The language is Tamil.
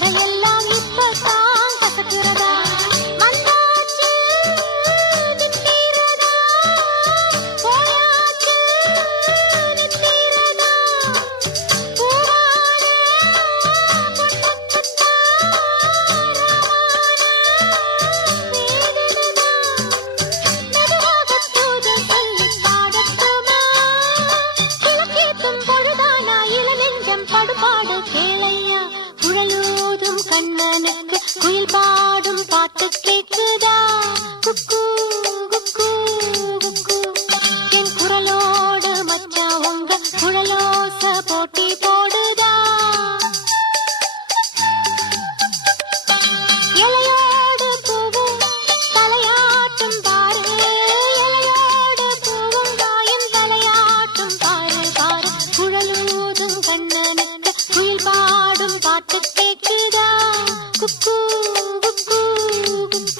வரையெல்லாம் இப்பதான் கசக்கிறதா வந்தாச்சு நிற்கிறதா போயாச்சு நிற்கிறதா பூவான பொட்டா மெதுவாக தூதல் சொல்லி பாடட்டுமா கிழக்கேத்தும் பொழுதானா இளநெஞ்சம் படுபாடு கேளையா குழலூதும் கண்ணனுக்கு குயில் பாடும் பாட்டு கேட்குதா குக்கு குக்கு குக்கு என் குரலோடு மச்சா உங்க குழலோச போட்டி போடுதா இலையோடு பூவும் தலையாட்டும் பாரு இலையோடு பூவும் காயும் தலையாட்டும் பாரு பாரு குழலூதும் கண்ணனுக்கு குயில் பாடும் பாட்டு